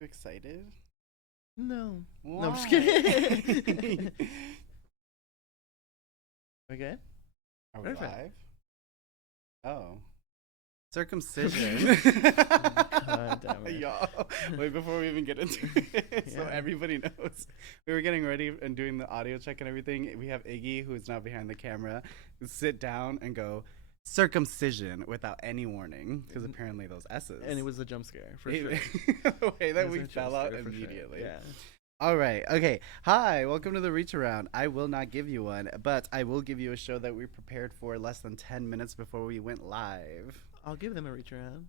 You excited? No. Why? No, I'm just kidding. Okay. Are we Perfect. live? Oh. Circumcision. God damn it. Y'all, wait, before we even get into it, so Yeah. everybody knows, we were getting ready and doing the audio check and everything. We have Iggy, who is now behind the camera, sit down and go, circumcision without any warning, because apparently those S's. And it was a jump scare, for It- sure. the way that It was we a jump fell out scare, for sure. immediately. Yeah. All right. Okay. Hi. Welcome to the Reach Around. I will not give you one, but I will give you a show that we prepared for less than 10 minutes before we went live. I'll give them a reach around.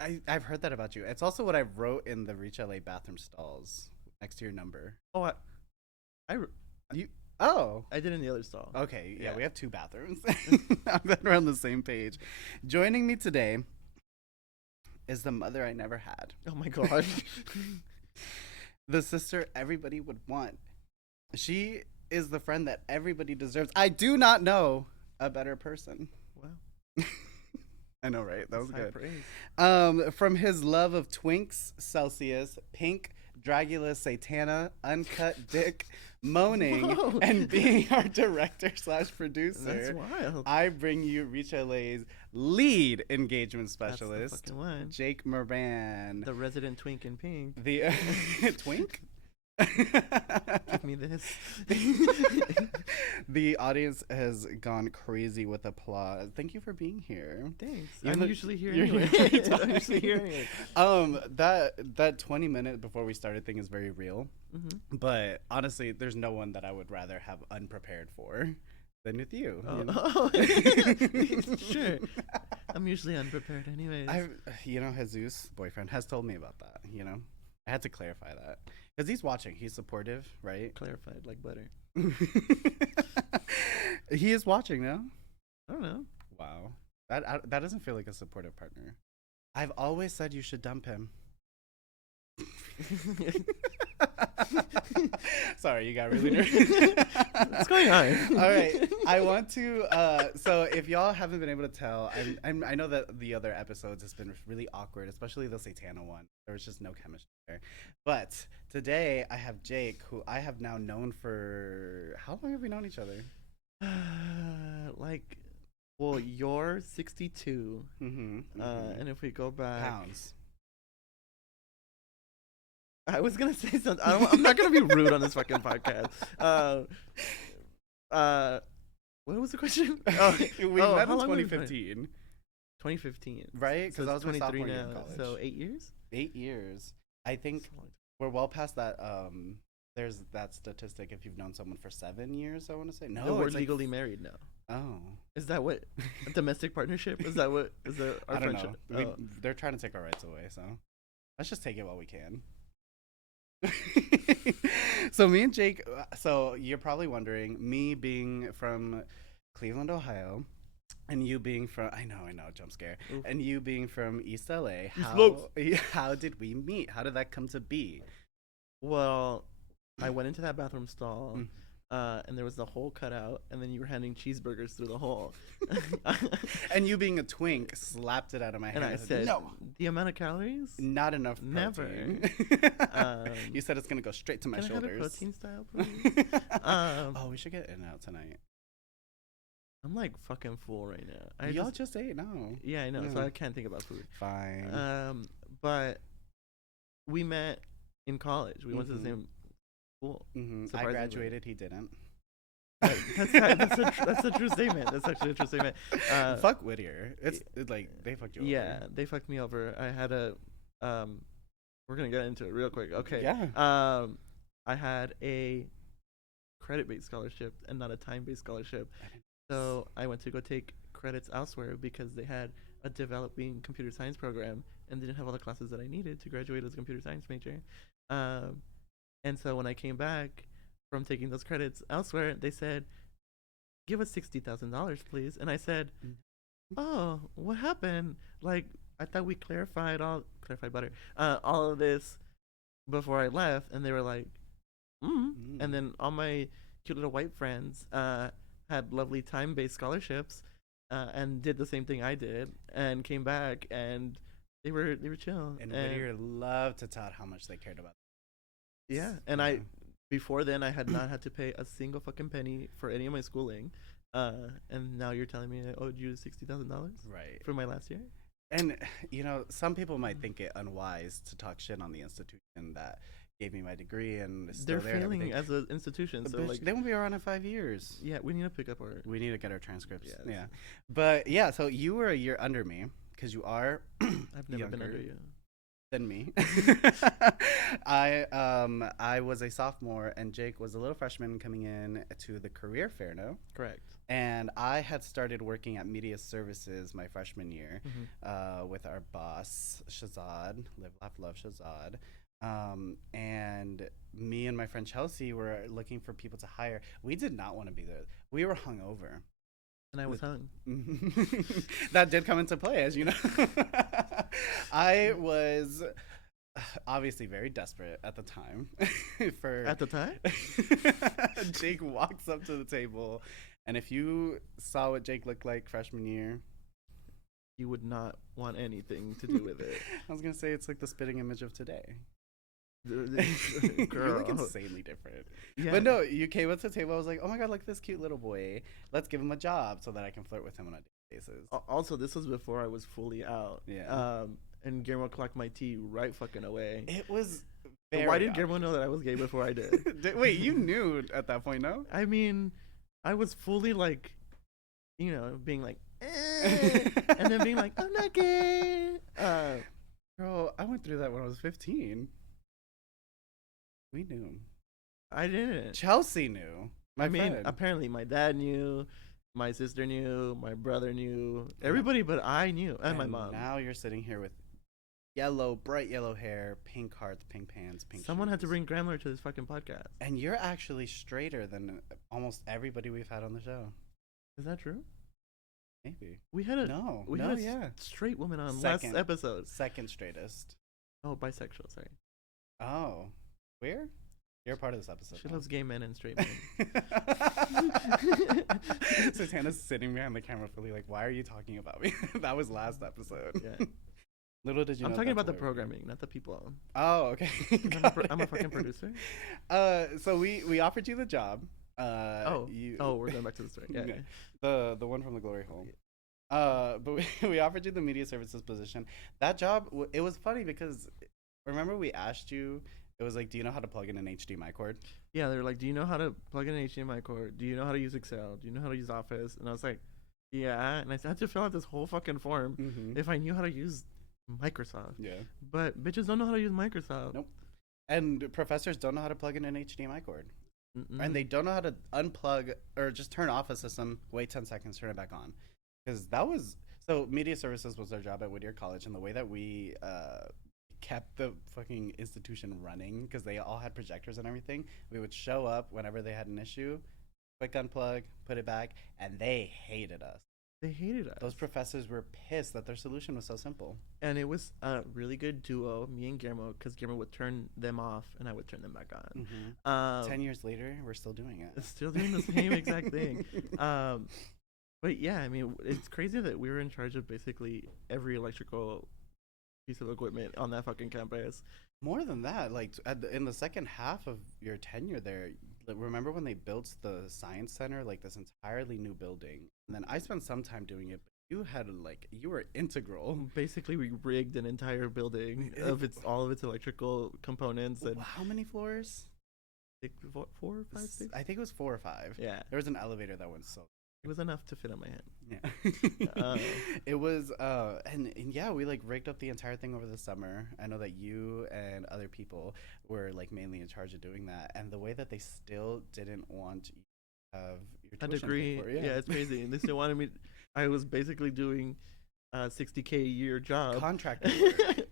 I've heard that about you. It's also what I wrote in the Reach LA bathroom stalls next to your number. Oh, I, You. Oh. I did in the other stall. Okay. Yeah, Yeah. we have two bathrooms. I'm glad we're on the same page. Joining me today is the mother I never had. Oh my god. The sister everybody would want. She is the friend that everybody deserves. I do not know a better person. Wow. I know, right? That was That's high good. praise. From his love of Twinks, Celsius, Pink, Dragula, Satana, Uncut Dick, moaning, Whoa. and being our director / That's producer, wild. I bring you Reach LA's lead engagement That's the specialist, fucking one. Jake Moran. The resident twink in pink. The Twink? Give me this. The audience has gone crazy with applause. Thank you for being here. Thanks. Even I'm though usually here you're anyway. here I'm usually here anyway. That 20-minute before we started thing is very real. Mm-hmm. But honestly, there's no one that I would rather have unprepared for than with you. Oh, You know? oh. Sure. I'm usually unprepared anyways. Jesus, boyfriend, has told me about that. I had to clarify that because he's watching. He's supportive, right? Clarified like butter. He is watching now. I don't know. Wow, that doesn't feel like a supportive partner. I've always said you should dump him. Sorry, you got really nervous. What's going on? All right, I want to. So if y'all haven't been able to tell, I know that the other episodes has been really awkward, especially the Satana one. There was just no chemistry there. But today I have Jake, who I have now known for how long have we known each other? Well, you're 62, Mm-hmm. and if we go back, Pounds. I was gonna say something. I'm not gonna be rude on this fucking podcast. What was the question? Oh, We met how in long have we been? 2015, 2015, right? So Because I it's was my 23 sophomore year now. in college. So 8 years. 8 years. I think That's a long time. we're well past that. There's that statistic if you've known someone for 7 years. I want to say No, we're it's like- legally married now. Oh, Is that what a domestic partnership? Is that what is that our I don't friendship? know. Oh. They're trying to take our rights away, so let's just take it while we can. So me and Jake. So you're probably wondering, me being from Cleveland, Ohio, and you being from I know, jump scare, Oof. and you being from East LA. Los. How did we meet? How did that come to be? Well, I went into that bathroom stall, Mm. and there was the hole cut out, and then you were handing cheeseburgers through the hole. And you being a twink slapped it out of my hand. And I said, no, the amount of calories? not enough Never. protein. You said it's gonna go straight to my Can I have a shoulders. protein style, please? Oh, we should get in and out tonight. I'm like fucking full right now. Y'all just ate, no. Yeah, I know. So Yeah. I can't think about food. Fine. But we met in college. We went to the Mhm. same school. I surprisingly. graduated. He didn't. That's a true statement. That's actually a true statement. Fuck Whittier. It's like they fucked you Yeah, over. they fucked me over. I had a we're gonna get into it real quick. Okay. Yeah. I had a credit-based scholarship and not a time-based scholarship. I didn't- So I went to go take credits elsewhere because they had a developing computer science program and didn't have all the classes that I needed to graduate as a computer science major. And so when I came back from taking those credits elsewhere, they said, "Give us $60,000, please." And I said, "Oh, what happened? Like, I thought we clarified butter, all of this before I left." And they were like, Mm. And then all my cute little white friends had lovely time-based scholarships and did the same thing I did and came back and They were chill. And Whittier loved to tout how much they cared about. Yeah, and I before then I had not had to pay a single fucking penny for any of my schooling, and now you're telling me I owed you $60,000 Right. for my last year. And some people might think it unwise to talk shit on the institution that gave me my degree and is still They're there. failing as an institution, so Bitch, like they won't be around in 5 years. yeah, we need to pick up our. We need to get our transcripts. Yes. Yeah, but yeah. So you were a year under me because you are I've never been under you. than me. I was a sophomore and Jake was a little freshman coming in to the career fair, no? Correct. And I had started working at media services my freshman year with our boss Shazad, Live Laugh Love Shazad. And me and my friend Chelsea were looking for people to hire. We did not want to be there. We were hungover. And I was hung. That did come into play, as you know. I was obviously very desperate at the time. At the time? Jake walks up to the table, and if you saw what Jake looked like freshman year, you would not want anything to do with it. I was going to say it's like the spitting image of today. Girl. You look insanely different. Yeah. But no, you came up to the table. I was like, oh my God, look at this cute little boy. Let's give him a job so that I can flirt with him on a daily basis. Also, this was before I was fully out. Yeah. And Guillermo clocked my tea right fucking away. It was very Why did Guillermo know that I was gay before I did? Wait, you knew at that point, no? I mean, I was fully like, being like, and then being like, I'm not gay. Girl, I went through that when I was 15. We knew. I didn't. Chelsea knew. I mean, apparently my dad knew, my sister knew, my brother knew, everybody but I knew, and my mom. Now you're sitting here with bright yellow hair, pink hearts, pink pants, pink Someone shoes. had to bring Grandler to this fucking podcast. And you're actually straighter than almost everybody we've had on the show. Is that true? Maybe. We had a straight woman on last episode. Second straightest. Oh, bisexual, sorry. Oh. Where? You're a part of this episode. She loves gay men and straight men. Satana's sitting behind the camera fully like, why are you talking about me? That was last episode. Yeah. Little did you know. I'm talking about the programming, not the people. Oh, okay. I'm a fucking producer. So we offered you the job. We're going back to the story. Yeah. The one from the glory hole. But we offered you the media services position. That job, it was funny because remember we asked you. It was like, do you know how to plug in an HDMI cord? Yeah, they're like, do you know how to plug in an HDMI cord? Do you know how to use Excel? Do you know how to use Office? And I was like, yeah. And I had to fill out this whole fucking form if I knew how to use Microsoft. Yeah. But bitches don't know how to use Microsoft. Nope. And professors don't know how to plug in an HDMI cord. And they don't know how to unplug or just turn off a system, wait 10 seconds, turn it back on. Because so media services was our job at Whittier College. And the way that we kept the fucking institution running, because they all had projectors and everything, we would show up whenever they had an issue, quick unplug, put it back, and they hated us. They hated us. Those professors were pissed that their solution was so simple. And it was a really good duo, me and Guillermo, because Guillermo would turn them off and I would turn them back on. 10 years later, we're still doing it. Still doing the same exact thing. But yeah, I mean, it's crazy that we were in charge of basically every electrical piece of equipment on that fucking campus. More than that, like in the second half of your tenure there, remember when they built the science center, like this entirely new building? And then I spent some time doing it, but you were integral. Basically, we rigged an entire building of all of its electrical components. And how many floors? 4 or 5, 6? I think it was 4 or 5. Yeah. There was an elevator that went so. It was enough to fit on my head. Yeah. It was, and yeah, we like rigged up the entire thing over the summer. I know that you and other people were like mainly in charge of doing that. And the way that they still didn't want you to have your a degree. Yeah, it's crazy. And they still wanted me. I was basically doing a $60K a year job. Contractor.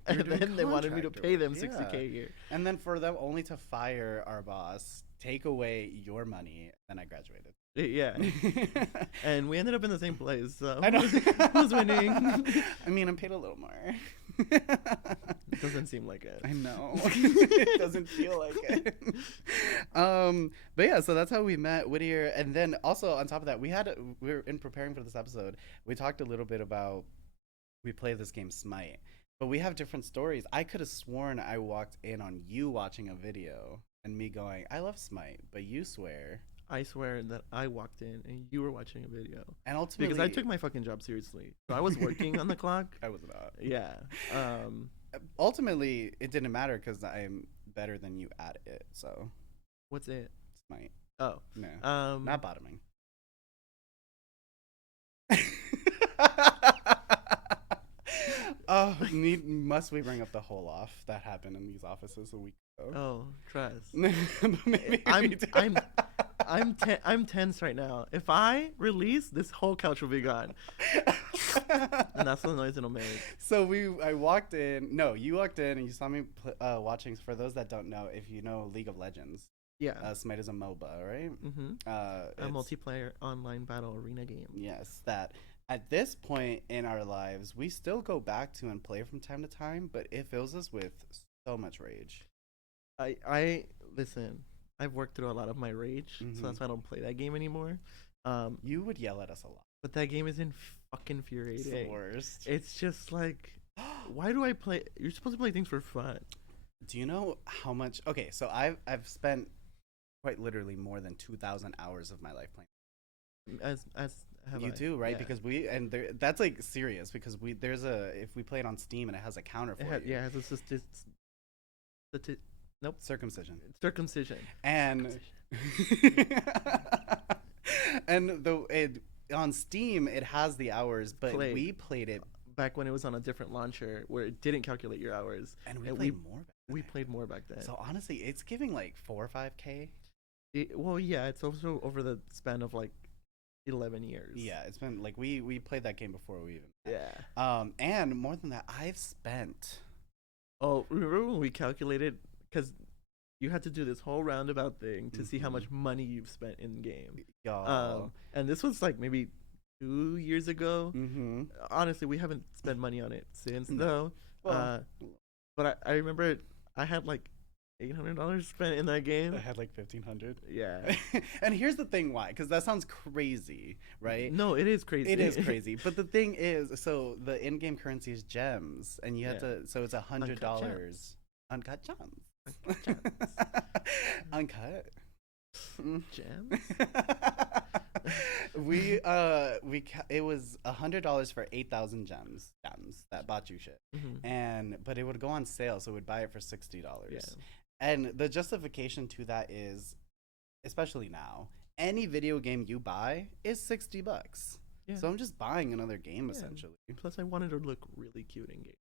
And then they wanted me to pay them $60K a year. And then for them only to fire our boss, take away your money, and I graduated. Yeah. And we ended up in the same place, so I know. who's winning? I mean, I'm paid a little more. Doesn't seem like it. I know. It doesn't feel like it. But yeah, so that's how we met Whittier. And then also on top of that, we were in preparing for this episode, we talked a little bit about, we play this game Smite. But we have different stories. I could have sworn I walked in on you watching a video and me going, I love Smite, but you swear. I swear that I walked in and you were watching a video And ultimately, because I took my fucking job seriously. So I was working on the clock. I was not. Yeah. Ultimately, it didn't matter because I'm better than you at it. So What's it? Smite. Oh. No. Um. Not bottoming. Oh, must we bring up the whole off that happened in these offices a week ago? Oh, trust. Maybe I'm tense right now. If I release, this whole couch will be gone, and that's the noise it'll make. So I walked in. No, you walked in and you saw me watching. For those that don't know, if you know League of Legends, Yeah. Smite is a MOBA, right? A multiplayer online battle arena game. Yes, that at this point in our lives, we still go back to and play from time to time, but it fills us with so much rage. I listen. I've worked through a lot of my rage, so that's why I don't play that game anymore. You would yell at us a lot. But that game is fucking infuriating. It's the worst. It's just like, why do I play? You're supposed to play things for fun. Do you know how much? Okay, so I've spent quite literally more than 2,000 hours of my life playing. As have You I. do, right? Yeah. Because that's like serious because if we play it on Steam and it has a counter for you. Yeah, it has nope. Circumcision. Circumcision. And and on Steam it has the hours, but we played it back when it was on a different launcher where it didn't calculate your hours. And we played more back then. We played more back then. So honestly, it's giving like 4 or 5K. Well, yeah, it's also over the span of like 11 years. Yeah, it's been like we played that game before we even. Yeah. And more than that, I've spent. Oh, remember when we calculated, because you had to do this whole roundabout thing to see how much money you've spent in game. Y'all. And this was like maybe 2 years ago. Honestly, we haven't spent money on it since though. Well, but I remember I had like $800 spent in that game. I had like 1,500. Yeah. And here's the thing, why? Because that sounds crazy, right? No, it is crazy. It is crazy. But the thing is, so the in-game currency is gems, and you have to. So it's $100. Uncut gems. Uncut. Gems. It was $100 for 8,000 gems that bought you shit, but it would go on sale, so we'd buy it for $60. Yeah. And the justification to that is, especially now, any video game you buy is $60. Yeah. So I'm just buying another game essentially. Plus, I wanted to look really cute in game.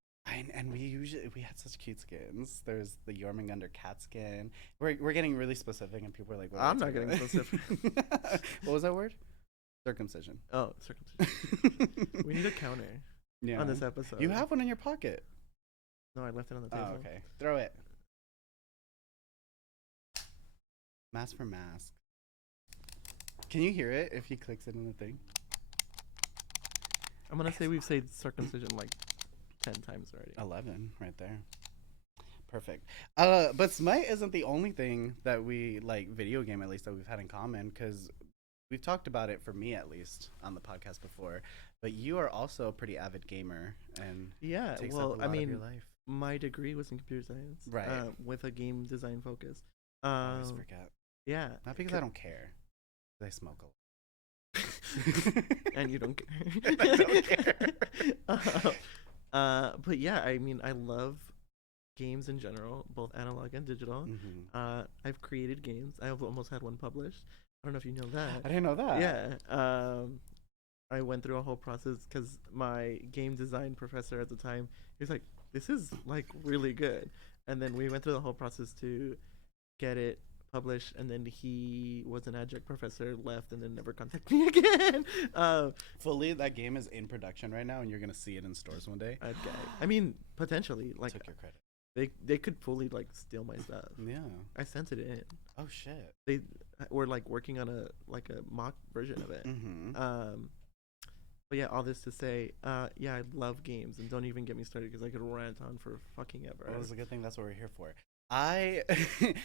And we had such cute skins. There's the Jormungandr cat skin. We're getting really specific, and people are like, I'm not getting specific. What was that word? Circumcision. Oh, circumcision. We need a counter on this episode. You have one in your pocket. No, I left it on the table. Oh, okay. Throw it. Mask for mask. Can you hear it if he clicks it in the thing? I'm going to say we've said circumcision like 10 times already. 11 right there. Perfect. But Smite isn't the only thing that we like, video game at least, that we've had in common, because we've talked about it, for me at least, on the podcast before. But you are also a pretty avid gamer, and yeah, takes well, up a lot of your life. My degree was in computer science, right? With a game design focus. I always forget. Yeah, not because I don't care. I smoke a lot. And you don't care. I don't care. But yeah, I mean, I love games in general, both analog and digital. I've created games. I've almost had one published. I don't know if you know that. I didn't know that. Yeah. I went through a whole process because my game design professor at the time, he was like, this is like really good. And then we went through the whole process to get it published, and then he was an adjunct professor, left, and then never contacted me again. Fully, that game is in production right now, and you're gonna see it in stores one day. Okay. I mean, potentially, like, took your credit. They could fully like steal my stuff. Yeah. I sent it in. Oh shit. They were like working on a mock version of it. But yeah, all this to say, yeah, I love games, and don't even get me started because I could rant on for fucking ever. Well, it's a good thing that's what we're here for.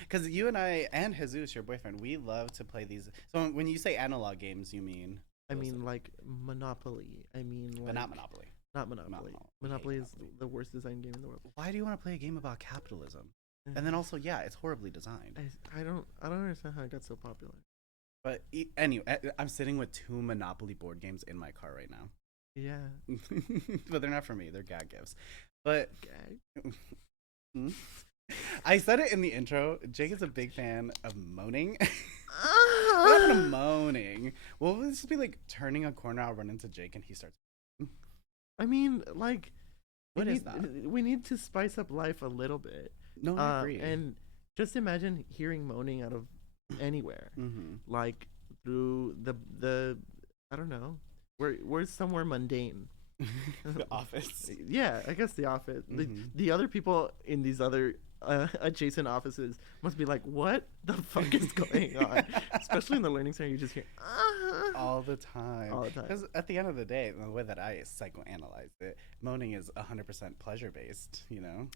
Because you and I and Jesus, your boyfriend, we love to play these. So when you say analog games, you mean? I mean like Monopoly. I mean like. But not Monopoly. Not Monopoly. Monopoly is the worst design game in the world. Why do you want to play a game about capitalism? And then also, yeah, it's horribly designed. I don't understand how it got so popular. But anyway, I'm sitting with 2 Monopoly board games in my car right now. Yeah. But they're not for me. They're gag gifts. But Gag? I said it in the intro. Jake is a big fan of moaning. What happened to moaning? Well, would this be like turning a corner? I'll run into Jake and he starts. I mean, like, What is that? We need to spice up life a little bit. No, I agree. And just imagine hearing moaning out of anywhere, like through the I don't know, we're somewhere mundane. The office. Yeah, I guess the office. The other people in these other adjacent offices must be like, what the fuck is going on? Especially in the learning center, you just hear all the time. All the time. Because at the end of the day, the way that I psychoanalyze it, moaning is 100% pleasure based. You know.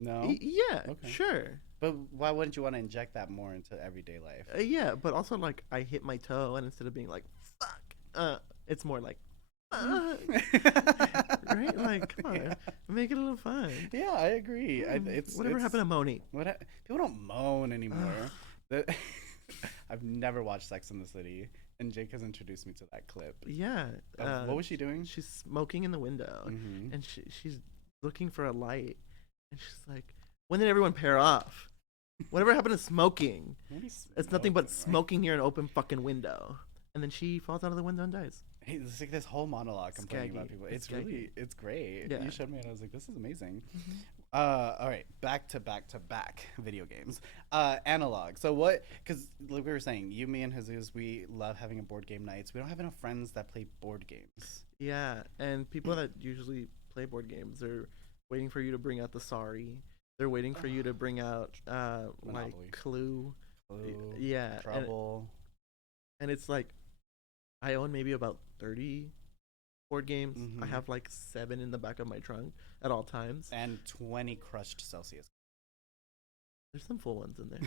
No. Yeah. Okay. Sure. But why wouldn't you want to inject that more into everyday life? Yeah, but also like I hit my toe, and instead of being like fuck, it's more like. Right, like come on, make it a little fun. Yeah, I agree. Whatever happened to moaning? People don't moan anymore. I've never watched Sex in the City, and Jake has introduced me to that clip. Yeah. What was she doing? She's smoking in the window, and she's looking for a light, and she's like, "When did everyone pair off? Whatever happened to smoking? It's nothing but smoking near an open fucking window." And then she falls out of the window and dies. Hey, it's like this whole monologue complaining about people. It's really, it's great. Yeah. You showed me and I was like, this is amazing. All right, back to back video games. Analog. So what, because like we were saying, you, me, and Jesus, we love having a board game nights. We don't have enough friends that play board games. Yeah, and people that usually play board games are waiting for you to bring out the Sorry. They're waiting for you to bring out like Clue. Yeah. Trouble. And it's like, I own maybe about 30 board games. I have like 7 in the back of my trunk at all times. And 20 crushed Celsius. There's some full ones in there.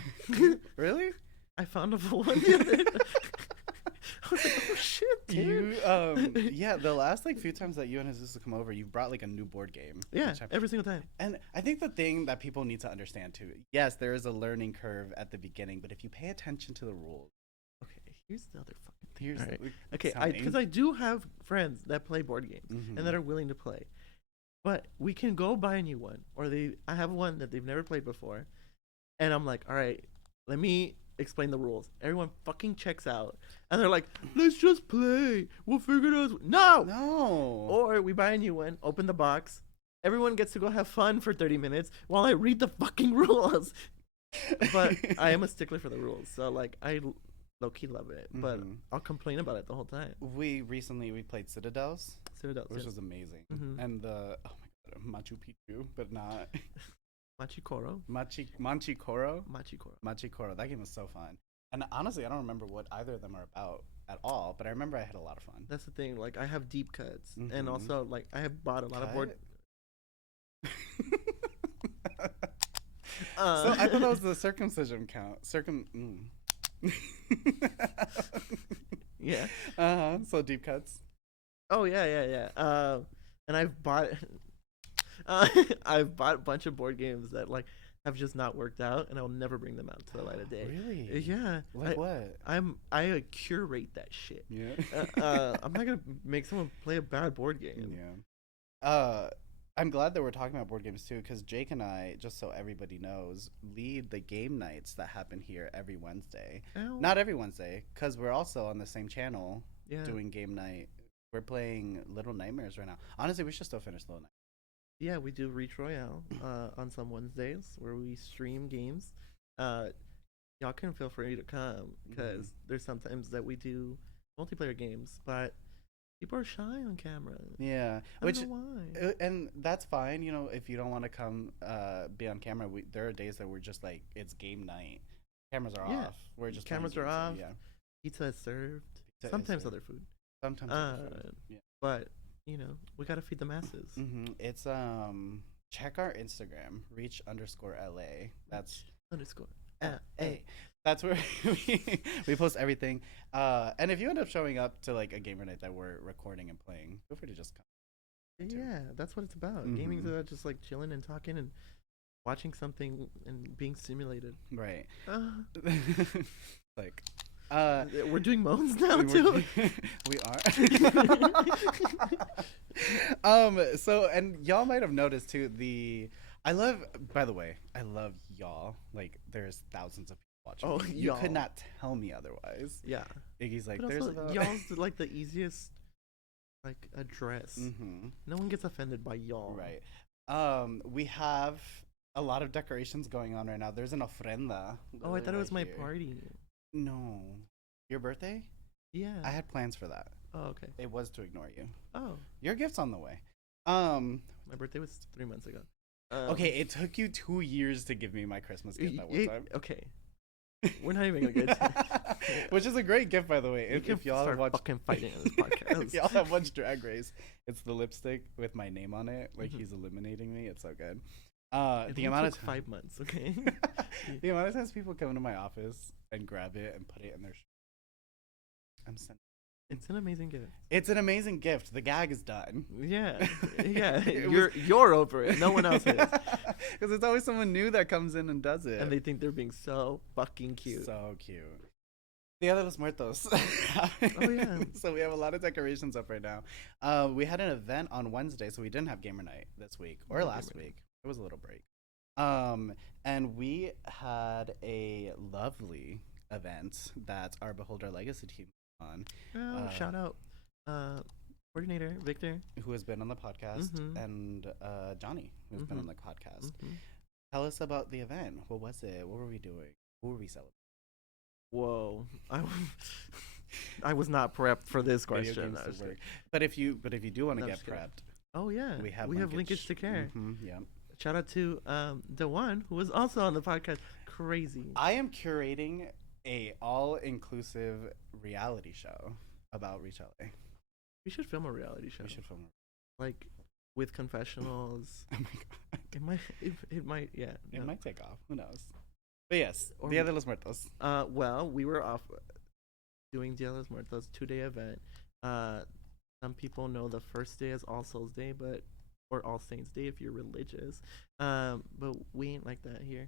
Really? I found a full one the other day. I was like, oh shit, dude. Yeah, the last like few times that you and Jesus come over, you brought like a new board game. Yeah, every single time. And I think the thing that people need to understand too, yes, there is a learning curve at the beginning, but if you pay attention to the rules. Okay, here's the other fucking thing. Here's right. Okay, because I do have friends that play board games and that are willing to play, but we can go buy a new one, or I have one that they've never played before, and I'm like, all right, let me explain the rules. Everyone fucking checks out, and they're like, let's just play. We'll figure it out. No. Or we buy a new one, open the box. Everyone gets to go have fun for 30 minutes while I read the fucking rules. But I am a stickler for the rules, so like I low-key love it, but I'll complain about it the whole time. We played Citadels, which was amazing, and the Machu Picchu, but not Machikoro. Machikoro. That game was so fun, and honestly, I don't remember what either of them are about at all, but I remember I had a lot of fun. That's the thing. Like I have deep cuts, and also like I have bought a lot of board. So I thought that was the circumcision count. Yeah. So deep cuts. Oh yeah. And I've bought a bunch of board games that like have just not worked out, and I'll never bring them out to the light of day. Really? Yeah. Like what? I curate that shit. Yeah. I'm not gonna make someone play a bad board game. Yeah. I'm glad that we're talking about board games too, because Jake and I, just so everybody knows, lead the game nights that happen here every Wednesday. Ow. Not every Wednesday, because we're also on the same channel doing game night. We're playing Little Nightmares right now. Honestly, we should still finish Little Nightmares. Yeah, we do Reach Royale on some Wednesdays where we stream games. Y'all can feel free to come, because there's sometimes that we do multiplayer games, but people are shy on camera. Yeah, I don't know why. And that's fine. You know, if you don't want to come be on camera, there are days that we're just like, it's game night. Cameras are off. We're just cameras are off. Yeah. Pizza is served. Sometimes other food. Sometimes other food. Yeah. But you know, we gotta feed the masses. It's check our Instagram, reach_LA. That's _LA. That's where we post everything. And if you end up showing up to like a gamer night that we're recording and playing, feel free to just come too. Yeah, that's what it's about. Gaming's Mm-hmm. about just like chilling and talking and watching something and being stimulated. Right. Like, We're doing moans now we're too. we are. So and y'all might have noticed too. I love. By the way, I love y'all. Like, there's thousands of people watching. Oh, You y'all. could not tell me otherwise. Yeah, Iggy's like, but there's also about. y'all's like the easiest like address. Mm-hmm. No one gets offended by y'all. Right. We have a lot of decorations going on right now. There's an ofrenda. Oh, I literally thought it was my right here. party. No. Your birthday? Yeah. I had plans for that. Oh, okay. It was to ignore you. Oh, Your gift's on the way. Um, my birthday was 3 months ago. okay, it took you 2 years to give me my Christmas gift that one time. Okay. We're not even gonna get to Which is a great gift, by the way. We can If y'all have start watched fucking fighting on this podcast. if y'all have watched Drag Race, it's the lipstick with my name on it. Like, Mhm. he's eliminating me. It's so good. It The only amount of took time 5 months, okay? the amount of times people come into my office and grab it and put it in their I'm sending. It's an amazing gift. It's an amazing gift. The gag is done. Yeah, yeah. It You're over it. No one else is, Because it's always someone new that comes in and does it. and they think they're being so fucking cute. So cute. Dia de los Muertos. Oh, yeah. So we have a lot of decorations up right now. We had an event on Wednesday, so we didn't have gamer night this week or No last gamer night. week. It was a little break. And we had a lovely event that our Behold Our Legacy team on, Oh, shout out, coordinator Victor. who has been on the podcast, Mhm. and Johnny, who's been on Mhm. the podcast. Mhm. Tell us about the event. What was it? What were we doing? What were we celebrating? Whoa, I was not prepped for this Video question. games I to was work. like, But if you do want to No, I'm get just kidding. prepped, oh yeah, we have linkage to care. Yeah. Shout out to the one who was also on the podcast. Crazy. I am curating a all-inclusive reality show about retelling. We should film a reality show. We should film. Like with confessionals. Oh my god. It might, yeah. It no. might take off. Who knows? But yes, Or Dia we- de los Muertos. Well, we were off doing Dia de los Muertos 2-day event. Some people know the first day as All Souls Day, or All Saints Day if you're religious. But we ain't like that here.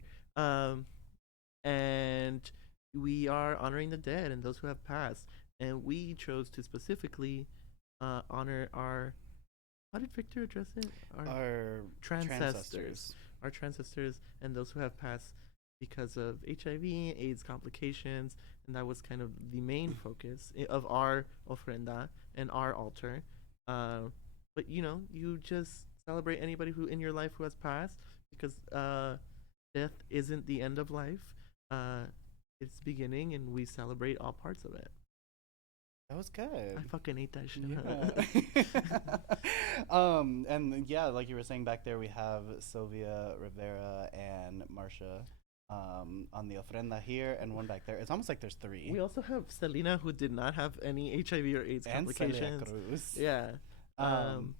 And we are honoring the dead and those who have passed. And we chose to specifically honor our. How did Victor address it? Our Transcestors. Our transcestors and those who have passed because of HIV, AIDS complications, and that was kind of the main focus of our ofrenda and our altar. But you just celebrate anybody who in your life who has passed, because death isn't the end of life. It's beginning, and we celebrate all parts of it. That was good. I fucking ate that shit. Yeah. And yeah, like you were saying back there, we have Sylvia Rivera and Marcia on the ofrenda here, and one back there. It's almost like there's three. We also have Selena, who did not have any HIV or AIDS And Celia complications. Cruz. Yeah.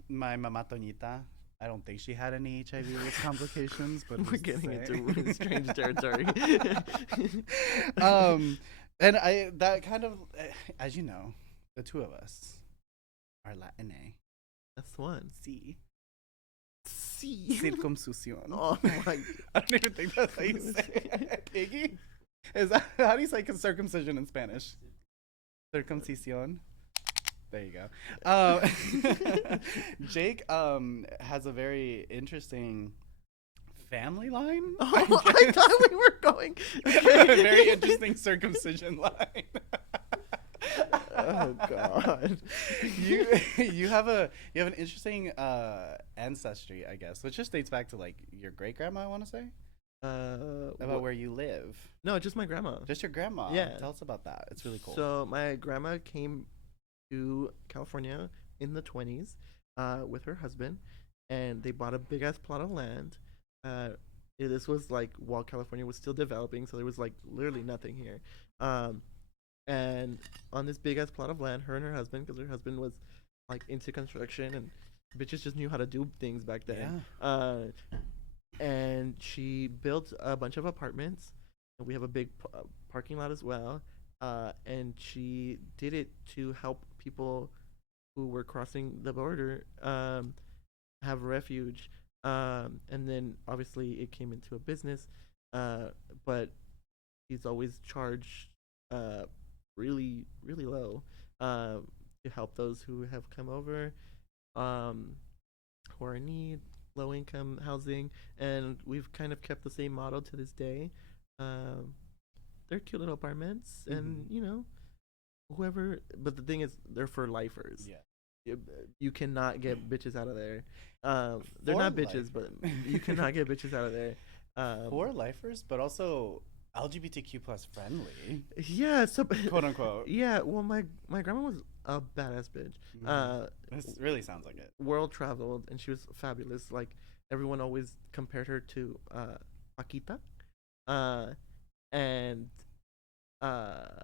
My mama Toñita. I don't think she had any HIV with complications, but We're who's to getting say? into really strange territory. And that kind of, as you know, the two of us are Latin. That's one. C. C. Circumcision. Oh my. I don't even think that's how you say it. Iggy? Is that how do you say circumcision in Spanish? Circuncisión. There you go. Jake has a very interesting family line. Oh, I thought we were going. A very interesting circumcision line. Oh God. You have an interesting ancestry, I guess, which just dates back to like your great grandma. I want to say about where you live. No, just my grandma. Just your grandma. Yeah. Tell us about that. It's really cool. So my grandma came to California in the 20s with her husband, and they bought a big ass plot of land. This was like while California was still developing, so there was like literally nothing here. And on this big ass plot of land, her and her husband, because her husband was like into construction, and bitches just knew how to do things back then. And she built a bunch of apartments. We have a big parking lot as well. And she did it to help people who were crossing the border have refuge. And then obviously it came into a business, uh, but he's always charged uh, really, really low to help those who have come over, um, who are in need, low income housing. And we've kind of kept the same model to this day. Um, they're cute little apartments, and Mhm. you know, whoever. But the thing is, they're for lifers. Yeah. You cannot get bitches out of there. They're For not bitches, lifer. but you cannot get bitches out of there. For lifers, but also LGBTQ plus friendly, Yeah, so quote unquote. yeah. Well, my grandma was a badass bitch. Hmm. This really sounds like it. World traveled, and she was fabulous. Like everyone always compared her to Paquita, uh, and uh,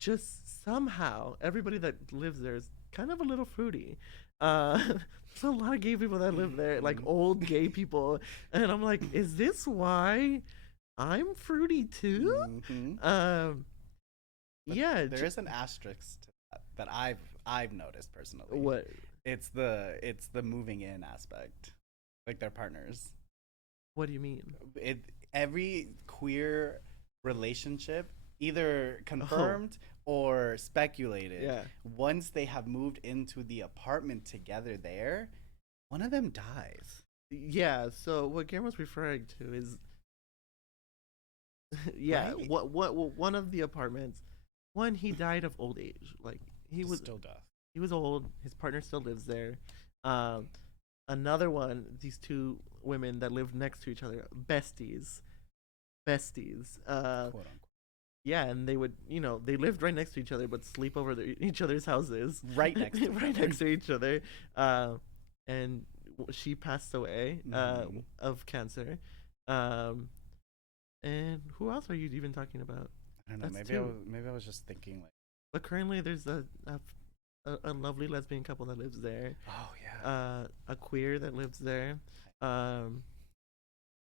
just somehow everybody that lives there is kind of a little fruity. There's a lot of gay people that live there, like Mhm. old gay people, and I'm like, is this why I'm fruity too? Mhm. Um, But yeah. there is an asterisk to that I've noticed personally. What? It's the moving in aspect, like their partners. What do you mean? It every queer relationship, either Oh, confirmed or speculated, yeah, once they have moved into the apartment together there, one of them dies. yeah. So what Guillermo's referring to is, yeah, Right? one of the apartments. One, he died of old age. Like he Just was still does. he was old. His partner still lives there. Um, Another one, these two women that lived next to each other, besties. Quote unquote. Yeah, and they would, they lived right next to each other, but sleep over each other's houses, Right next to each right other. next to each other. Uh, and she passed away Hmm. of cancer. Um, and who else are you even talking about? I don't know. That's Maybe I two. was maybe I was just thinking like, But currently, there's a lovely lesbian couple that lives there, oh yeah. a queer that lives there. Um,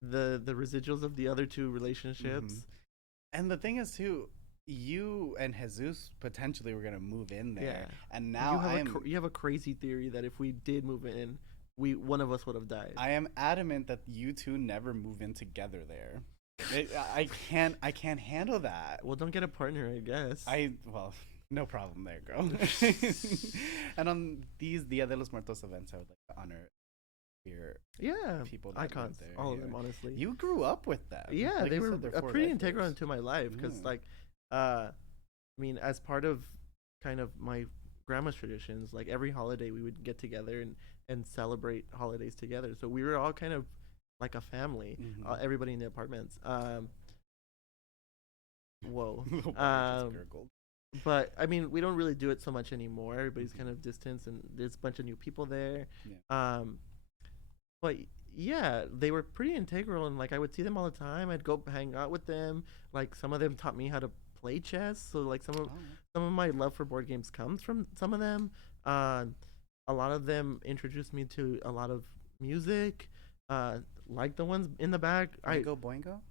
the residuals of the other two Hmm. relationships. And the thing is too, you and Jesus potentially were gonna move in Yeah, there, and now you have a crazy theory that if we did move in, we one of us would have died. I am adamant that you two never move in together there. I can't handle that. Well, don't get a partner, I guess. Well, no problem there, girl. And on these Dia de los Muertos events, I would like to honor your Yeah, people that live icons, there. all of them, Yeah. honestly. You grew up with them, Yeah, like they you were said, they're a for pretty integral lifers. into my life because, Yeah. like, I mean, as part of kind of my grandma's traditions, like every holiday we would get together and celebrate holidays together. So we were all kind of like a family. Hmm. Everybody in the apartments. Whoa. The water just Um, gurgled. but I mean, we don't really do it so much anymore. Everybody's kind Hmm. of distant, and there's a bunch of new people there. Yeah. Um, but yeah, they were pretty integral, and like I would see them all the time. I'd go hang out with them. Like some of them taught me how to play chess. So like Oh. some of my love for board games comes from some of them. Uh, a lot of them introduced me to a lot of music. Like the ones in the back. I Oingo Boingo?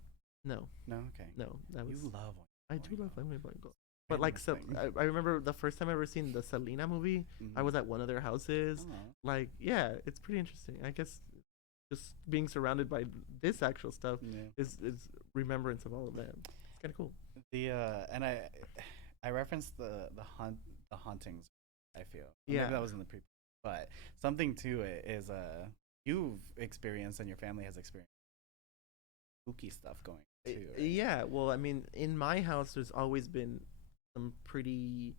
no No, okay. no that You was love I Oingo do love Boingo. Family Boingo. But like Famous so, thing. I remember the first time I ever seen the Selena movie. I Hmm. was at one of their houses. Oh. Like yeah, it's pretty interesting. I guess just being surrounded by this actual stuff Yeah. is remembrance of all of them. It's kind of cool. And I referenced the hauntings. I feel, or maybe Yeah, that was in the pre, but something to it is you've experienced and your family has experienced spooky stuff going too, right? yeah. Well, I mean, in my house, there's always been some pretty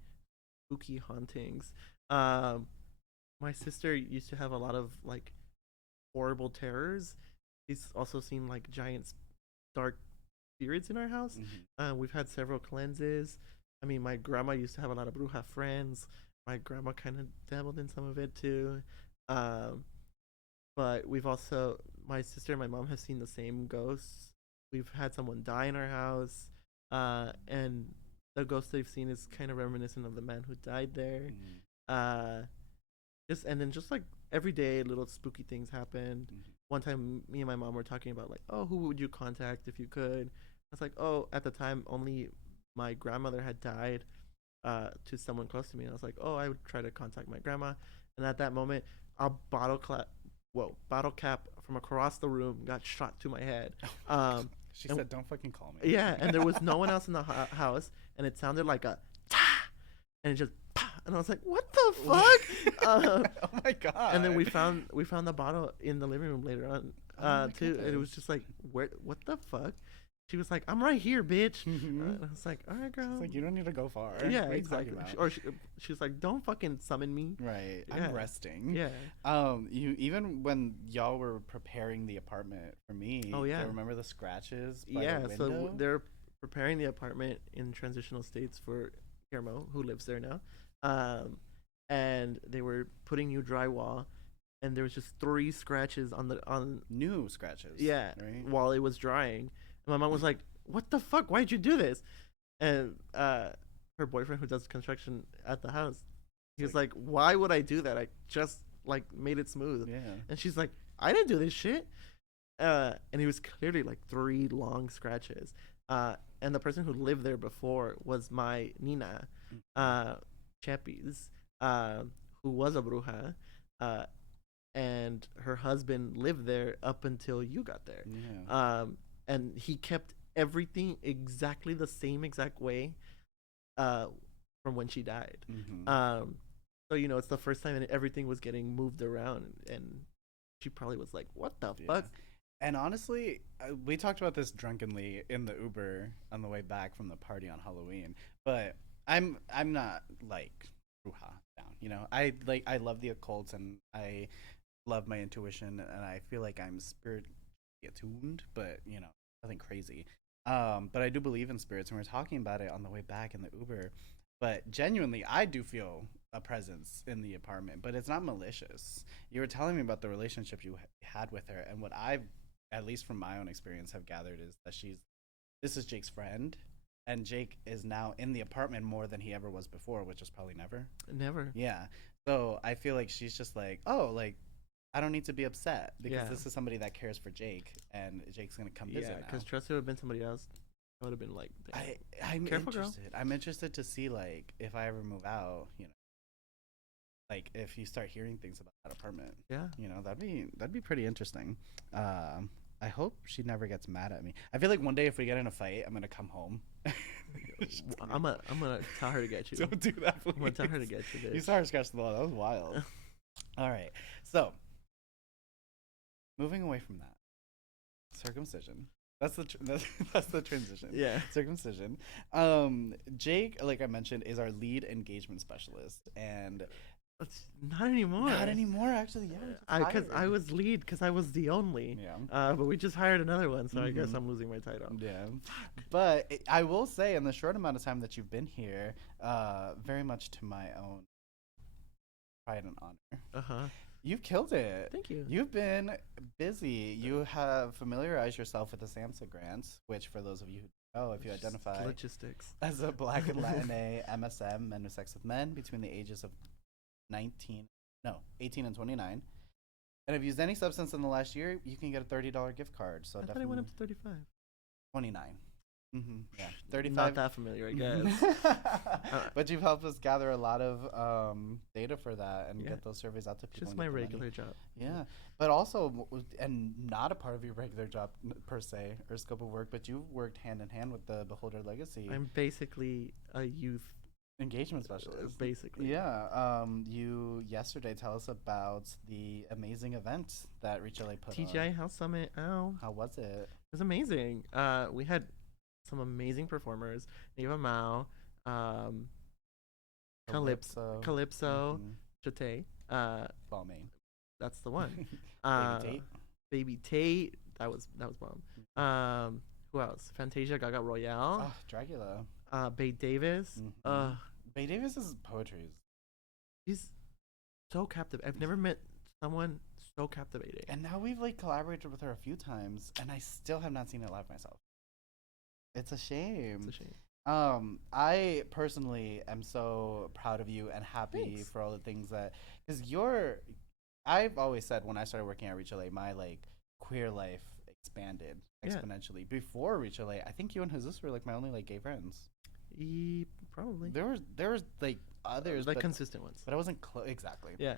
spooky hauntings. Um, my sister used to have a lot of like horrible terrors. She's also seen like giant dark spirits in our house. Hmm. We've had several cleanses. I mean, my grandma used to have a lot of bruja friends. My grandma kind of dabbled in some of it too. Um, but we've also, my sister and my mom have seen the same ghosts. We've had someone die in our house. And the ghost they've seen is kind of reminiscent of the man who died there. Hmm. Uh, and then just like every day, little spooky things happened. Hmm. One time, me and my mom were talking about like, oh, who would you contact if you could? was like, oh, at the time, only my grandmother had died to someone close to me. And I was like, oh, I would try to contact my grandma. And at that moment, a bottle cap from across the room got shot to my head. Um, She and said, "Don't fucking call me." yeah, and there was no one else in the house, and it sounded like a ta, and it just pa, and I was like, what the fuck? Oh my god! And then we found the bottle in the living room later on, Oh my too. And it was goodness. just like, where? What the fuck? She was like, I'm right here, bitch. Mhm. And I was like, all right, girl. It's like you don't need to go far. Yeah, What are you exactly. talking about? She was like, don't fucking summon me. Right. Yeah. I'm resting. Yeah. You even when y'all were preparing the apartment for me. Oh, yeah. I remember the scratches by Yeah. the So window. they're preparing the apartment in transitional states for Guillermo, who lives there now. Um, and they were putting new drywall, and there was just 3 scratches on New scratches. yeah, Right. while it was drying. And my mom was like, "What the fuck? Why'd you do this?" And her boyfriend, who does construction at the house, he was like, "Why would I do that? I just like made it smooth." Yeah. And she's like, "I didn't do this shit." And he was clearly like 3 long scratches. And the person who lived there before was my Nina, Chappies, who was a bruja. Uh, and her husband lived there up until you got there. Yeah. And he kept everything exactly the same exact way uh, from when she died. Mm-hmm. So it's the first time that everything was getting moved around, and she probably was like, "What the fuck?" And honestly, we talked about this drunkenly in the Uber on the way back from the party on Halloween. But I'm not like bruja down. I love the occult and I love my intuition and I feel like I'm spiritually attuned, but nothing crazy. But I do believe in spirits, and we are talking about it on the way back in the Uber. But genuinely, I do feel a presence in the apartment, but it's not malicious. You were telling me about the relationship you had with her, and what I've, at least from my own experience, have gathered is that this is Jake's friend, and Jake is now in the apartment more than he ever was before, which is probably never. Never. Yeah. So I feel like she's just like, oh, like I don't need to be upset because Yeah. this is somebody that cares for Jake, and Jake's gonna come visit Yeah, now. because trust it would have been somebody else. I would have been like, "Damn." I'm Careful, girl. interested. I'm interested to see like if I ever move out, like if you start hearing things about that apartment. Yeah. That'd be pretty interesting. I hope she never gets mad at me. I feel like one day if we get in a fight, I'm gonna come home. I'm gonna tell her to get you. Don't do that, please. I'm gonna tell her to get you, bitch. You saw her scratch the ball. That was wild. All right. So, moving away from that, circumcision. That's the transition. Yeah. Circumcision. Jake, like I mentioned, is our lead engagement specialist, and It's not anymore. not anymore. Actually, yeah. Because I was lead because I was the only. Yeah. But we just hired another one, so I guess Mhm. I'm losing my title. Yeah. But I will say, in the short amount of time that you've been here, very much to my own pride and honor, you've killed it. Thank you. You've been busy. You have familiarized yourself with the SAMHSA grants, which, for those of you who don't know, if you Just identify logistics as a Black and Latina MSM, men with sex with men, between the ages of 18 and 29, and have used any substance in the last year, you can get a $30 gift card. So I thought definitely I went up to 35. 29. Yeah, 35. Not that familiar, I guess. But you've helped us gather a lot of data for that and Yeah. get those surveys out to people. Just and my get the money. regular job. Yeah, but also, and not a part of your regular job per se or scope of work, but you've worked hand in hand with the Beholder Legacy I'm basically a youth, engagement specialist. basically. Yeah. You yesterday tell us about the amazing event that Reach LA put TGI on. House Summit. Ow. How was it? It was amazing. We had some amazing performers. Eva Mao, Calypso, Mhm. Chate. Balmain. That's the one. Baby Tate. Baby Tate. That was bomb. Who else? Fantasia, Gaga Royale. Oh, Dracula. Bay Davis. Mhm. Bay Davis's poetry is, She's so captivating. I've never met someone so captivating. and now we've like collaborated with her a few times, and I still have not seen it live myself. It's a shame. It's a shame. I personally am so proud of you and happy Thanks. for all the things that, because I've always said when I started working at Reach LA, my like queer life expanded Yeah. exponentially. Before Reach LA, I think you and Jesus were like my only like gay friends. Probably. There was like others, like but consistent ones. I wasn't exactly. Yeah.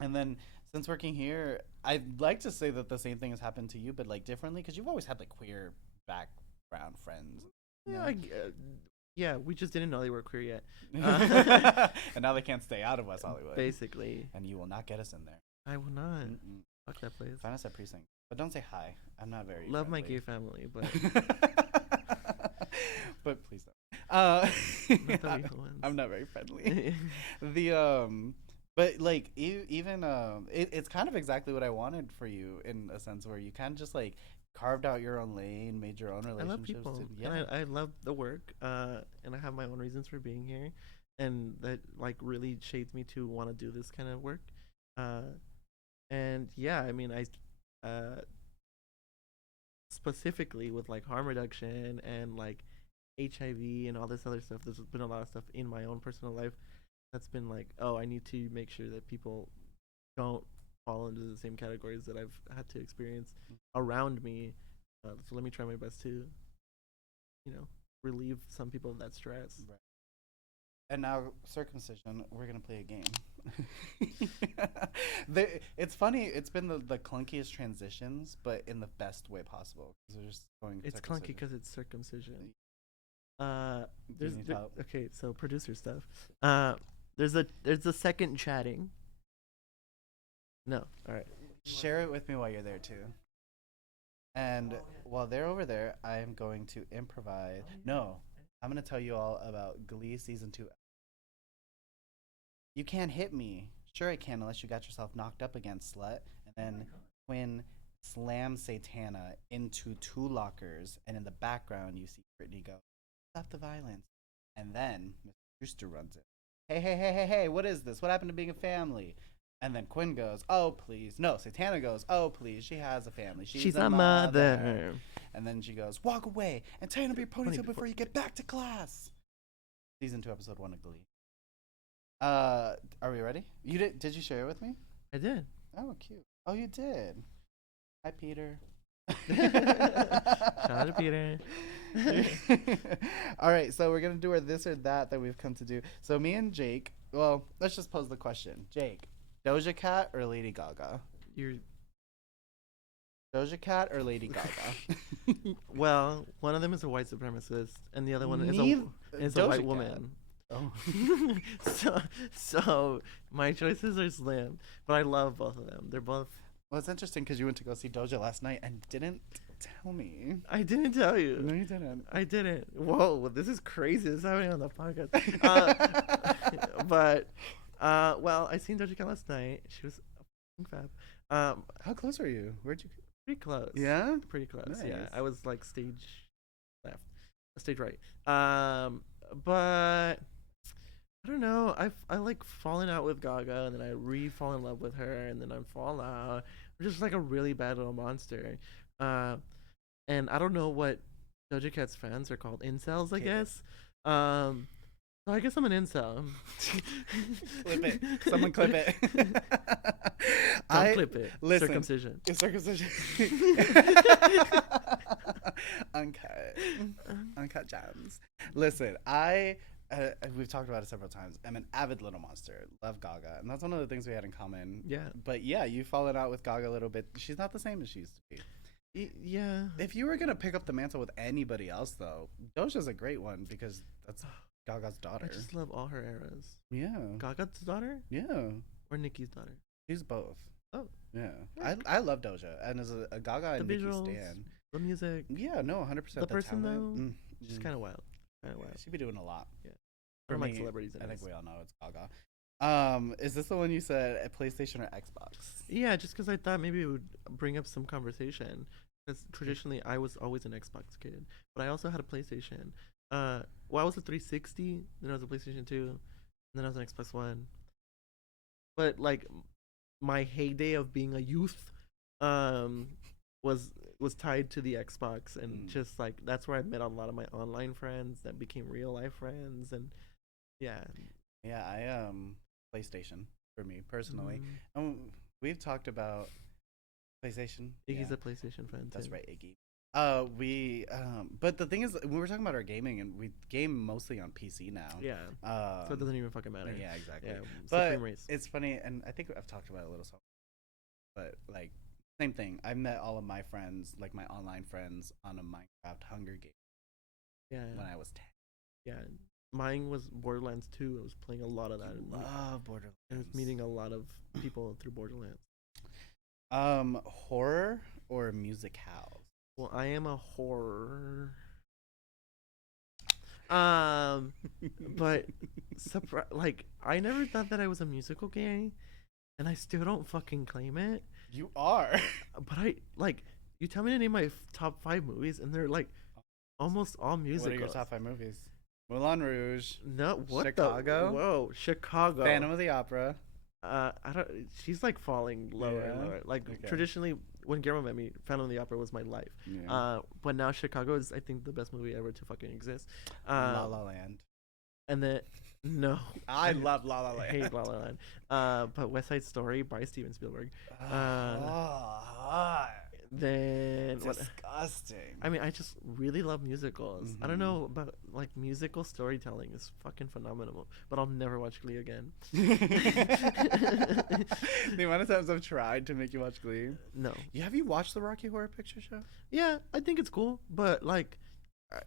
And then since working here, I'd like to say that the same thing has happened to you, but like differently, because you've always had like queer background friends. You Yeah. know? Yeah. We just didn't know they were queer yet. And now they can't stay out of West Hollywood. Basically. And you will not get us in there. I will not. Mm-mm. Fuck that place. Find us at Precinct. But don't say hi. I'm not very Love my friendly. gay family, but but please don't. not the evil ones. I'm not very friendly. But like even it's kind of exactly what I wanted for you in a sense where you kind of just like carved out your own lane, made your own I relationships. love people. Yeah. And I love the work. And I have my own reasons for being here, and that like really shaped me to want to do this kind of work. And yeah, I mean, specifically with like harm reduction and like HIV and all this other stuff. There's been a lot of stuff in my own personal life that's been like, oh, I need to make sure that people don't fall into the same categories that I've had to experience around me. So let me try my best to, relieve some people of that stress. Right. And now circumcision, we're gonna play a game. It's funny. It's been the clunkiest transitions, but in the best way possible. Because we're just going. It's clunky because it's circumcision. There's Okay, so producer stuff. There's a second chatting. No, all right. Share it with me while you're there too. And while they're over there, I'm going to improvise. No, I'm going to tell you all about Glee season 2. You can't hit me. Sure I can, unless you got yourself knocked up again, slut. And then Quinn slams Satana into 2 lockers, and in the background you see Brittany go, "Stop the violence." And then Mr. Brewster runs in. Hey, what is this? What happened to being a family? And then Quinn goes, "Oh, please." No, Satana goes, "Oh, please. She has a family. She's a mother." And then she goes, "Walk away and tie up your ponytail before you get back to class." Season 2, episode 1 of Glee. Are we ready? Did you share it with me? I did. Oh, cute. Oh, you did. Hi, Peter. Shout out to Peter. All right, so we're gonna do our this or that we've come to do. So me and Jake. Well, let's just pose the question. Jake, Doja Cat or Lady Gaga? You're Doja Cat or Lady Gaga? well. One of them is a white supremacist, and the other one is a Doja white Cat. woman. Oh. so my choices are slim, but I love both of them. They're both. Well, it's interesting because you went to go see Doja last night and didn't tell me. I didn't tell you. No, you didn't. I didn't. Whoa, this is crazy. This is happening on the podcast. But well, I seen Doja Cat last night. She was fab. How close were you? Where'd you? Pretty close. Yeah. Pretty close. Nice. Yeah, I was like stage left, stage right. But I don't know. I like falling out with Gaga, and then I fall in love with her, and then I fall out. I'm just like a really bad little monster. And I don't know what Doja Cat's fans are called. Incels, I guess. So I guess I'm an incel. Clip it. Someone clip it. Don't clip it. Listen. Circumcision. Circumcision. Uncut gems. Listen, we've talked about it several times. I'm an avid Little Monster. Love Gaga, and that's one of the things we had in common. Yeah. But yeah, you've fallen out with Gaga a little bit. She's not the same as she used to be. Yeah. If you were gonna pick up the mantle with anybody else, though, Doja's a great one because that's Gaga's daughter. I just love all her eras. Yeah. Gaga's daughter Yeah. or Nicki's daughter? She's both. Oh. Yeah. I love Doja, and as a Gaga and Nicki visuals, stan. the music. Yeah, no, 100%. The person talent. though, she's kind of wild. She'd be doing a lot. Yeah. For I me, like celebrities. I think we all know it's Gaga. Is this the one you said, a PlayStation or Xbox? Yeah, just because I thought maybe it would bring up some conversation. Because traditionally, I was always an Xbox kid, but I also had a PlayStation. Well, I was a 360, then I was a PlayStation 2, and then I was an Xbox One. But like, my heyday of being a youth, was tied to the Xbox, and just like that's where I met a lot of my online friends that became real life friends, and yeah. Yeah, PlayStation for me personally. We've talked about PlayStation. Iggy's Yeah, a PlayStation fan that's too. right, Iggy. But the thing is, we were talking about our gaming, and we game mostly on PC now. Yeah. So it Um, doesn't even fucking matter. yeah, exactly. Yeah. But Supreme Race. it's funny, and I think I've talked about it a little. So, but like, same thing. I met all of my friends, like my online friends, on a Minecraft Hunger Game Yeah. when I was 10. Yeah. Mine was Borderlands 2. I was playing a lot of that. Love Borderlands. I was meeting a lot of people through Borderlands. Horror or music house? Well, I am a horror. But like I never thought that I was a musical gay, and I still don't fucking claim it. You are. But I like you tell me to name my top 5 movies, and they're like almost all musicals. What are your top 5 movies? Moulin Rouge. No, what Chicago? the? Whoa, Chicago. Phantom of the Opera. I don't. She's like falling lower and Yeah? lower. Like Okay. traditionally, when Guillermo met me, Phantom of the Opera was my life. Yeah. But now Chicago is, I think, the best movie ever to fucking exist. La La Land. And then no, I love La La I Land. hate La La Land. But West Side Story by Steven Spielberg. Then what? Disgusting. I mean, I just really love musicals. I don't Mhm. know about like musical storytelling is fucking phenomenal. But I'll never watch Glee again. The amount of times I've tried to make you watch Glee. No. Have you watched the Rocky Horror Picture Show? Yeah, I think it's cool, but like I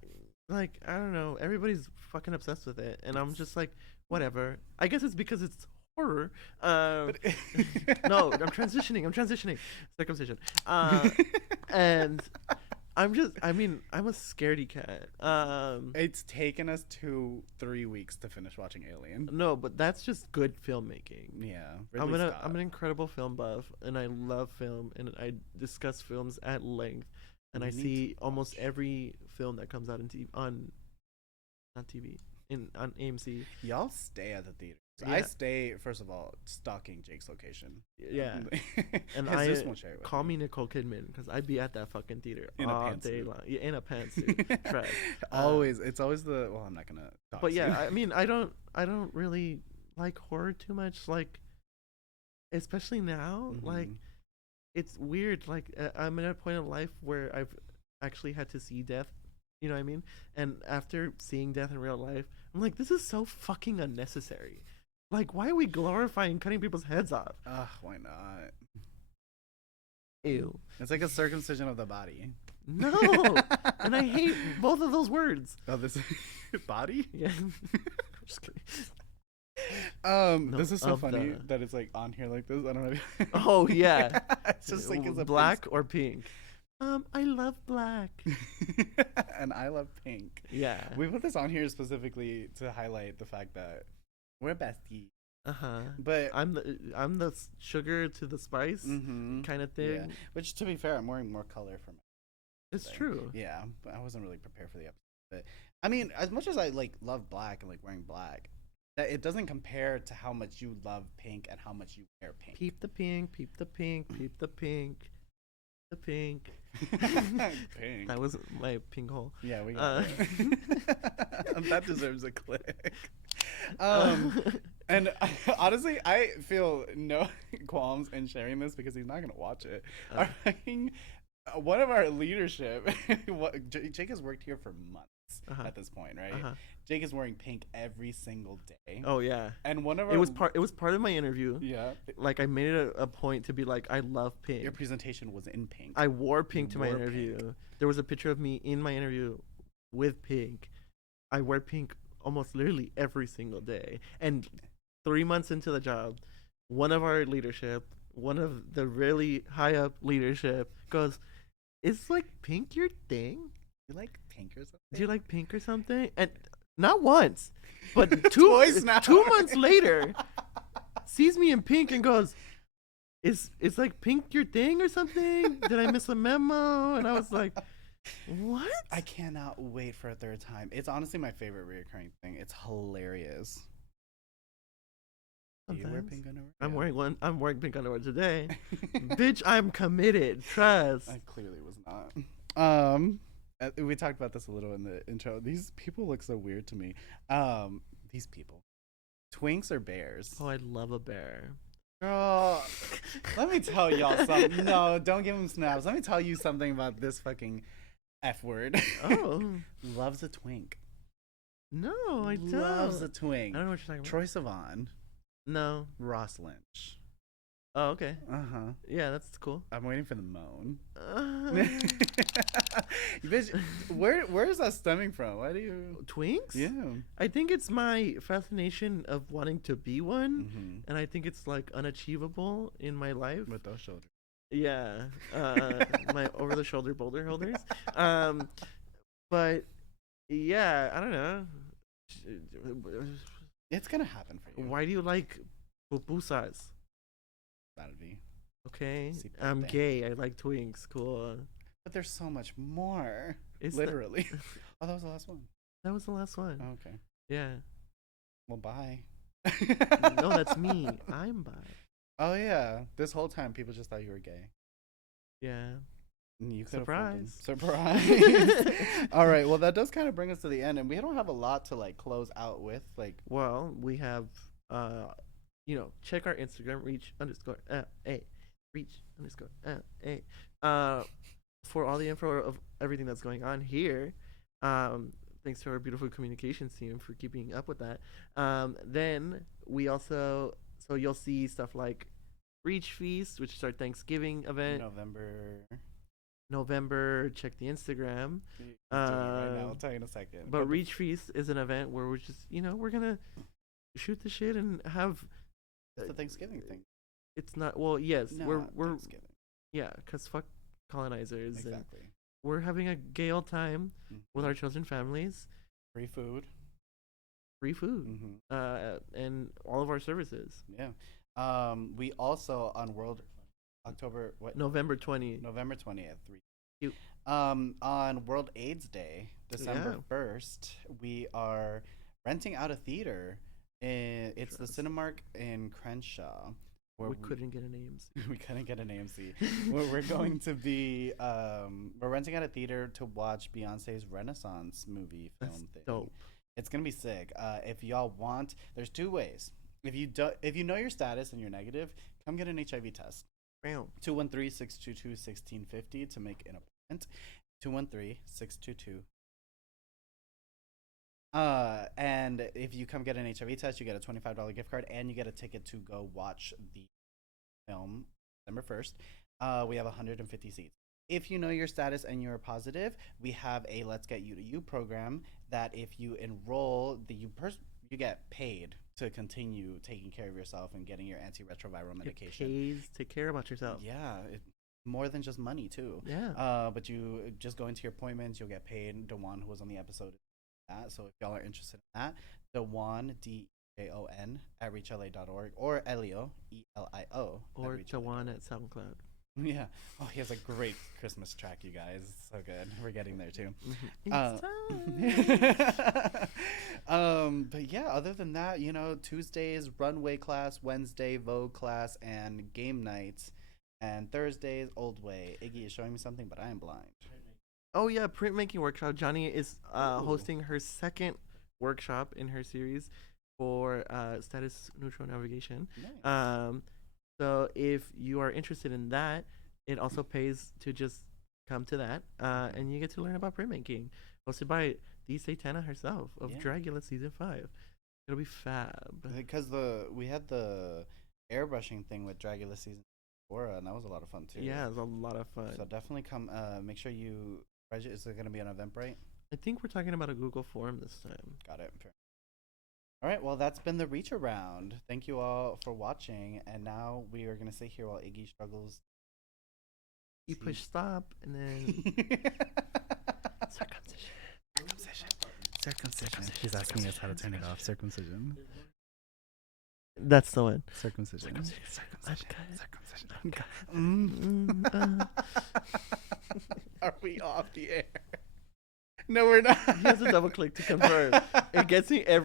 don't know. Everybody's fucking obsessed with it, and I'm just like, whatever. I guess it's because it's horror. No, I'm transitioning. Circumcision. And I'm a scaredy cat. It's taken us 2-3 weeks to finish watching Alien. No, but that's just good filmmaking. Yeah, I'm Ridley Scott. an incredible film buff, and I love film, and I discuss films at length, and We I need see to almost watch. every film that comes out on TV on AMC. Y'all stay at the theater. Yeah. I stay, first of all, stalking Jake's location. Yeah, and Jesus won't share it with call me Nicole Kidman because I'd be at that fucking theater In a all pantsuit. day long. Yeah, in a pantsuit. Trash. Always, it's always the. Well, I'm not gonna. Talk But to yeah, you. I mean, I don't really like horror too much. Like, especially now, like Mhm. it's weird. Like I'm at a point in life where I've actually had to see death. You know what I mean? And after seeing death in real life, I'm like, this is so fucking unnecessary. Like, why are we glorifying cutting people's heads off? Ugh, why not? Ew. It's like a circumcision of the body. No. And I hate both of those words. Oh, this body? Yeah. Just kidding. No, This is so of funny the- that it's like on here like this. I don't know. If Oh, yeah. It's just like it's a black or pink. I love black. and I love pink. Yeah. We put this on here specifically to highlight the fact that we're besties. But I'm the sugar to the spice mhm. kind of thing. Yeah. Which, to be fair, I'm wearing more color for my. It's thing. true. Yeah, but I wasn't really prepared for the episode. But I mean, as much as I like love black and like wearing black, that it doesn't compare to how much you love pink and how much you wear pink. Peep the pink, peep the pink, peep the pink, the pink. Pink. That was my pink hole. Yeah, we got it. That deserves a click. And honestly, I feel no qualms in sharing this because he's not gonna watch it. One of our leadership, Jake has worked here for months at this point, right? Jake is wearing pink every single day. Oh yeah. And one of our It was part of my interview. Yeah. Like I made it a point to be like, I love pink. Your presentation was in pink. I wore pink to my wore interview. pink. There was a picture of me in my interview with pink. I wear pink almost literally every single day. And 3 months into the job, one of our leadership, one of the really high up leadership goes, "Is like pink your thing? You like pink or something? Do you like pink or something?" And not once, but Twice now. 2 months later, sees me in pink and goes, "Is like pink your thing or something? Did I miss a memo?" And I was like, "What?" I cannot wait for a third time. It's honestly my favorite reoccurring thing. It's hilarious. Do you wear Sometimes. pink underwear? I'm Yeah. wearing one. I'm wearing pink underwear today. Bitch, I'm committed. Trust. I clearly was not. We talked about this a little in the intro. These people look so weird to me. These people, twinks or bears? Oh, I love a bear. Girl, let me tell y'all something. No, don't give him snaps. Let me tell you something about this fucking F word. Oh. Loves a twink. No, I don't. Loves a twink. I don't know what you're talking about. Troye Sivan. No. Ross Lynch. Oh, okay. Uh-huh. Yeah, that's cool. I'm waiting for the moan. Bitch, where is that stemming from? Why do you... Twinks? Yeah. I think it's my fascination of wanting to be one, Mm-hmm. and I think it's like unachievable in my life. With those shoulders. Yeah, my over-the-shoulder boulder holders. But yeah, I don't know. It's gonna happen for you. Why do you like pupusas? That'd be. Okay, Sí, I'm pete. gay. I like twinks. Cool. But there's so much more. Is Literally. Oh, that was the last one. That was the last one. Oh, okay. Yeah. Well, bye. No, that's me. I'm bi. Oh yeah. This whole time, people just thought you were gay. Yeah. You could Surprise. Surprise. All right. Well, that does kind of bring us to the end, and we don't have a lot to like close out with. Like, Well, we have, check our Instagram, reach_LA, for all the info of everything that's going on here. Thanks to our beautiful communications team for keeping up with that. Then we also, so you'll see stuff like Reach Feast, which is our Thanksgiving event. November, check the Instagram. Doing it right now. I'll tell you in a second. But Reach Feast is an event where we're just, we're gonna shoot the shit and have. It's the Thanksgiving thing. It's not. Well, yes, No, we're Thanksgiving. yeah, cause fuck colonizers. Exactly. And we're having a gay old time with our chosen families. Free food. Free food. Mm-hmm. And all of our services. Yeah. We also on November 20th, 3. Cute. On World AIDS Day, December 1st, we are renting out a theater. It's the Cinemark in Crenshaw. Where we couldn't get an AMC. We couldn't get an AMC. Where we're going to be, we're renting out a theater to watch Beyonce's Renaissance movie film thing. Dope. It's gonna be sick. If y'all want, there's 2 ways. If you know your status and you're negative, come get an HIV test. 213-622-1650 to make an appointment. 213-622. And if you come get an HIV test, you get a $25 gift card and you get a ticket to go watch the film December 1st. We have 150 seats. If you know your status and you're positive, we have a Let's Get You to You program that if you enroll, you get paid to continue taking care of yourself and getting your antiretroviral medication. It pays to care about yourself. Yeah, more than just money too. Yeah. But you just go into your appointments, you'll get paid. Dewan, who was on the episode, that. So if y'all are interested in that, Dewan, DJON at reachla.org, or Elio, ELIO, or Dewan at SoundCloud. Yeah. Oh, he has a great Christmas track, you guys. It's so good. We're getting there too. It's time. But yeah, other than that, Tuesdays runway class, Wednesday Vogue class, and game nights, and Thursdays Old Way. Iggy is showing me something, but I am blind. Oh yeah, printmaking workshop. Johnny is hosting her second workshop in her series for status neutral navigation. Nice. So if you are interested in that, it also pays to just come to that, and you get to learn about printmaking, hosted by the Satana herself of Dragula season 5. It'll be fab. Because we had the airbrushing thing with Dragula season 4, and that was a lot of fun too. Yeah, it was a lot of fun. So definitely come. Make sure you register. Is it going to be on Eventbrite? I think we're talking about a Google form this time. Got it. Fair. All right, well, that's been the Reach Around. Thank you all for watching, and now we are going to sit here while Iggy struggles. You push stop, and then... Circumcision. He's asking us how to turn it off. Circumcision. That's the one. Circumcision. Are we off the air? No, we're not. He has a double click to confirm. It gets me every